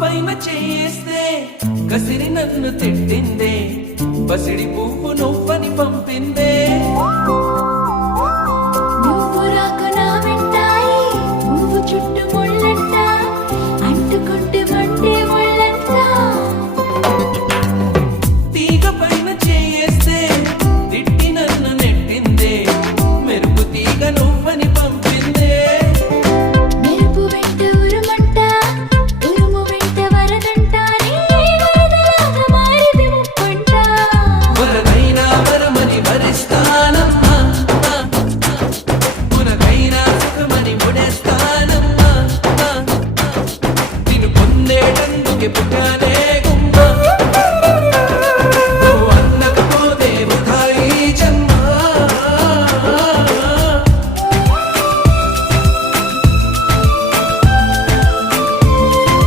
పైన చేస్తే కసిరి నన్ను తిట్టిందే, పసిడి పువ్వు నువ్వని పంపిందే. నువ్వు రాక నా వెంటాయి, నువ్వు చుట్టూ ముళ్ళంట, అంటుకుంటే మండే ముళ్ళంట. తీగ పైన చేస్తే తిట్టి నన్ను నెట్టిందే, మెరుపు తీగ నువ్వని పంపిందే. మెరుపు వెంట ఉరుమంట, ఉరుము వెంట వరదంట, వరదలాగా మారిది ముప్పంట. వరదైనా వరమని వరిస్తానమ్మా, పునకైనా సుఖమని ముడేస్తానమ్మా. నిన్ను పొందేటందుకే పుట్టానే